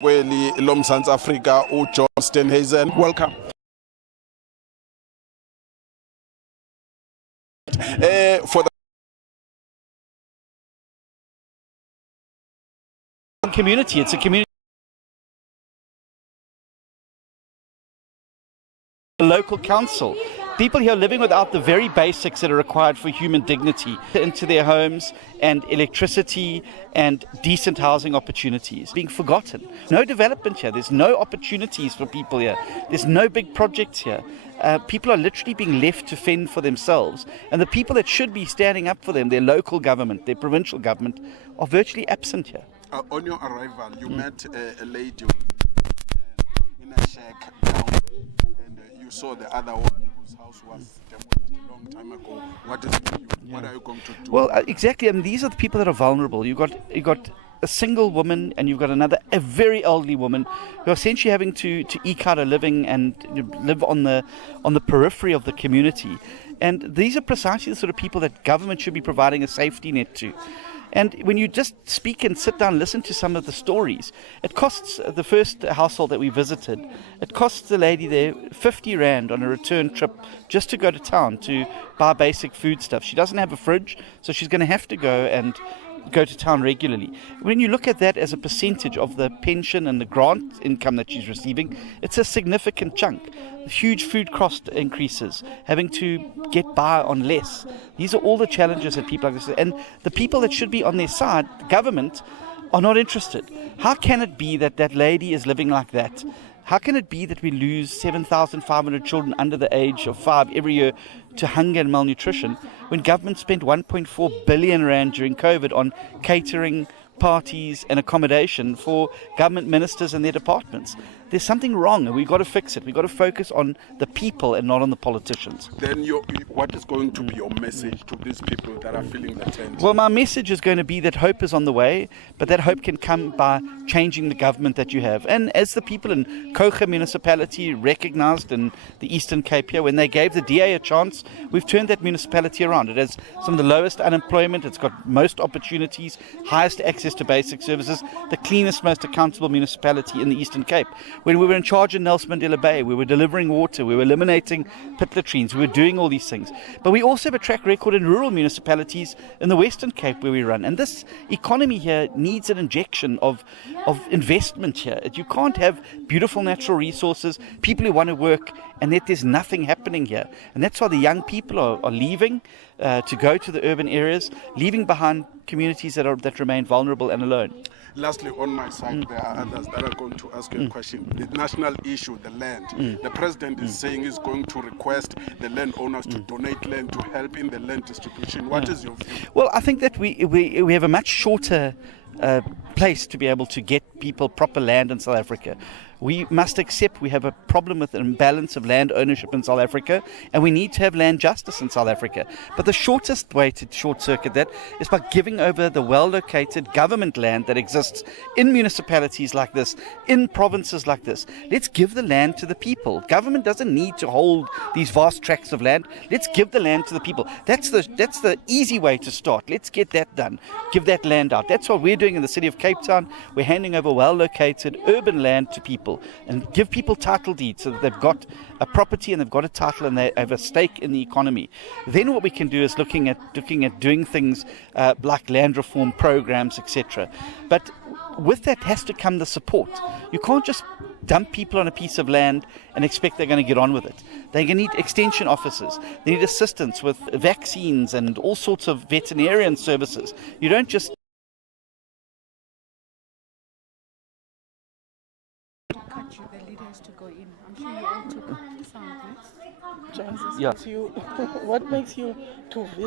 Kweli lomzantsi Afrika John Steenhuisen. Welcome. For the community, it's a community. The local council, people here living without the very basics that are required for human dignity into their homes, and electricity and decent housing opportunities being forgotten. No development here. There's no opportunities for people here. There's no big projects here. People are literally being left to fend for themselves, and the people that should be standing up for them, their local government, their provincial government, are virtually absent here. On your arrival, you met a lady in a shack down there, and you saw the other one whose house was demolished a long time ago. What is it? What are you going to do? Well, exactly. I mean, these are the people that are vulnerable. You got a single woman, and you've got a very elderly woman, who are essentially having to eke out a living and live on the periphery of the community. And these are precisely the sort of people that government should be providing a safety net to. And when you just speak and sit down and listen to some of the stories, it costs the first household that we visited, it costs the lady there 50 Rand on a return trip just to go to town to buy basic food stuff. She doesn't have a fridge, so she's going to have to go to town regularly. When you look at that as a percentage of the pension and the grant income that she's receiving, it's a significant chunk. Huge food cost increases, having to get by on less. These are all the challenges that people like this, and the people that should be on their side, the government, are not interested. How can it be that that lady is living like that? How can it be that we lose 7,500 children under the age of 5 every year to hunger and malnutrition when government spent 1.4 billion Rand during COVID on catering, parties and accommodation for government ministers and their departments? There's something wrong, and we've got to fix it. We've got to focus on the people and not on the politicians. Then what is going to be your message to these people that are feeling the tension? Well, my message is going to be that hope is on the way, but that hope can come by changing the government that you have. And as the people in Mpoza municipality recognized in the Eastern Cape here, when they gave the DA a chance, we've turned that municipality around. It has some of the lowest unemployment, it's got most opportunities, highest access to basic services, the cleanest, most accountable municipality in the Eastern Cape. When we were in charge in Nelson Mandela Bay, we were delivering water, we were eliminating pit latrines, we were doing all these things. But we also have a track record in rural municipalities in the Western Cape where we run. And this economy here needs an injection of investment here. You can't have beautiful natural resources, people who want to work, and yet there's nothing happening here. And that's why the young people are leaving to go to the urban areas, leaving behind communities that remain vulnerable and alone. Lastly, on my side, there are others that are going to ask you a question. The national issue, the land. The president is saying he's going to request the landowners to donate land to help in the land distribution. What is your view? Well, I think that we have a much shorter place to be able to get people proper land in South Africa. We must accept we have a problem with an imbalance of land ownership in South Africa, and we need to have land justice in South Africa. But the shortest way to short-circuit that is by giving over the well-located government land that exists in municipalities like this, in provinces like this. Let's give the land to the people. Government doesn't need to hold these vast tracts of land. Let's give the land to the people. That's the easy way to start. Let's get that done. Give that land out. That's what we're doing in the city of Cape Town. We're handing over well-located urban land to people and give people title deeds so that they've got a property and they've got a title and they have a stake in the economy. Then what we can do is looking at doing things like land reform programs, etc. But with that has to come the support. You can't just dump people on a piece of land and expect they're going to get on with it. They're going to need extension officers. They need assistance with vaccines and all sorts of veterinarian services. You don't just the leaders to go in. I'm sure you all took some of this. John, Yeah. what makes you to visit